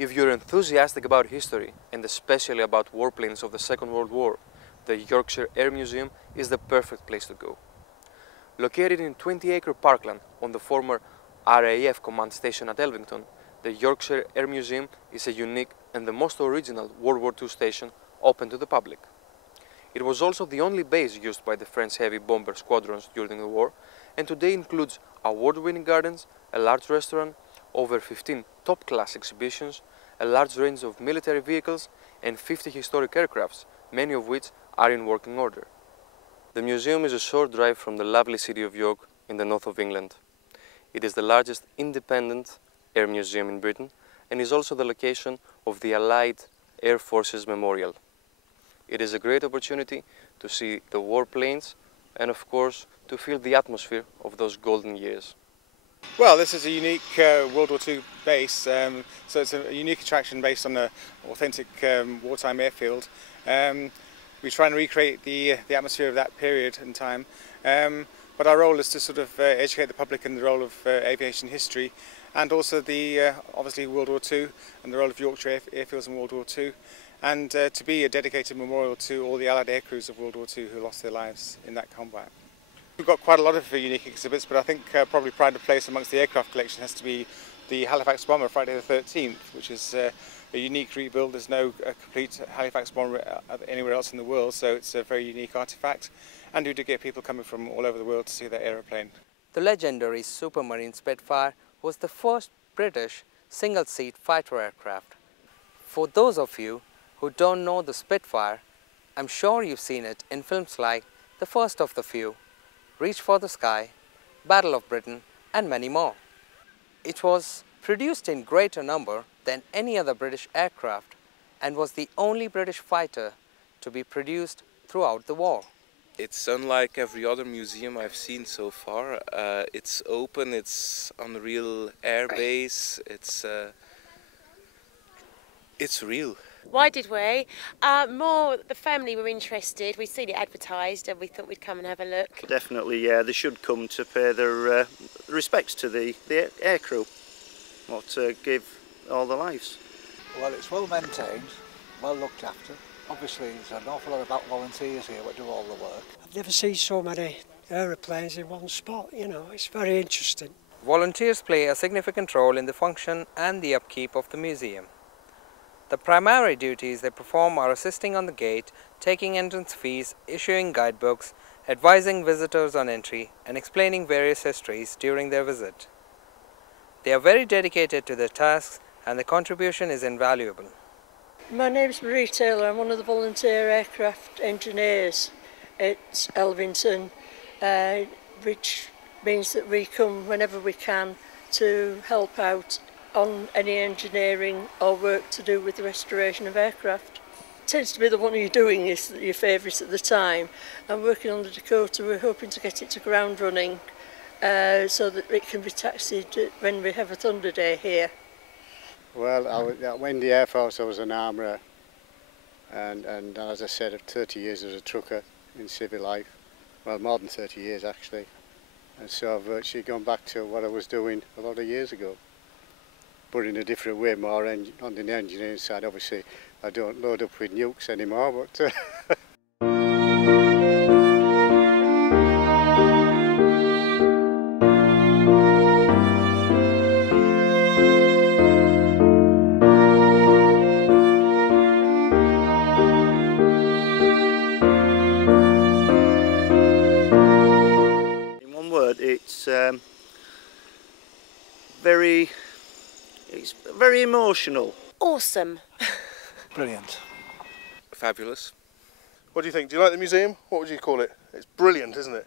If you're enthusiastic about history, and especially about warplanes of the Second World War, the Yorkshire Air Museum is the perfect place to go. Located in 20-acre parkland on the former RAF command station at Elvington, the Yorkshire Air Museum is a unique and the most original World War II station open to the public. It was also the only base used by the French heavy bomber squadrons during the war, and today includes award-winning gardens, a large restaurant, over 15 top-class exhibitions, a large range of military vehicles, and 50 historic aircrafts, many of which are in working order. The museum is a short drive from the lovely city of York in the north of England. It is the largest independent air museum in Britain and is also the location of the Allied Air Forces Memorial. It is a great opportunity to see the warplanes and, of course, to feel the atmosphere of those golden years. Well, this is a unique World War II base, so it's a unique attraction based on an authentic wartime airfield. We try and recreate the atmosphere of that period in time, but our role is to sort of educate the public in the role of aviation history, and also the obviously World War II and the role of Yorkshire airfields in World War II, and to be a dedicated memorial to all the Allied aircrews of World War II who lost their lives in that combat. We've got quite a lot of unique exhibits, but I think probably pride of place amongst the aircraft collection has to be the Halifax bomber, Friday the 13th, which is a unique rebuild. There's no complete Halifax bomber anywhere else in the world, so it's a very unique artefact, and you do get people coming from all over the world to see that aeroplane. The legendary Supermarine Spitfire was the first British single-seat fighter aircraft. For those of you who don't know the Spitfire, I'm sure you've seen it in films like The First of the Few, Reach for the Sky, Battle of Britain, and many more. It was produced in greater number than any other British aircraft and was the only British fighter to be produced throughout the war. It's unlike every other museum I've seen so far. It's open, it's on a real air base, it's real. Why did we? More the family were interested. We'd seen it advertised and we thought we'd come and have a look. Definitely, yeah, they should come to pay their respects to the aircrew, what gave all their lives. Well, it's well maintained, well looked after. Obviously, there's an awful lot about volunteers here that do all the work. I've never seen so many aeroplanes in one spot, you know, it's very interesting. Volunteers play a significant role in the function and the upkeep of the museum. The primary duties they perform are assisting on the gate, taking entrance fees, issuing guidebooks, advising visitors on entry, and explaining various histories during their visit. They are very dedicated to their tasks and their contribution is invaluable. My name's Marie Taylor. I'm one of the volunteer aircraft engineers at Elvington, which means that we come whenever we can to help out on any engineering or work to do with the restoration of aircraft. It tends to be the one you're doing is your favourite at the time. I'm working on the Dakota. We're hoping to get it to ground running so that it can be taxied when we have a Thunder Day here. Well, in the Air Force I was an armourer, and as I said, 30 years as a trucker in civil life. Well, more than 30 years actually. And so I've actually gone back to what I was doing a lot of years ago, but in a different way, more on the engineering side. Obviously, I don't load up with nukes anymore, but in one word, it's very emotional. Awesome. Brilliant. Fabulous. What do you think? Do you like the museum? What would you call it? It's brilliant, isn't it?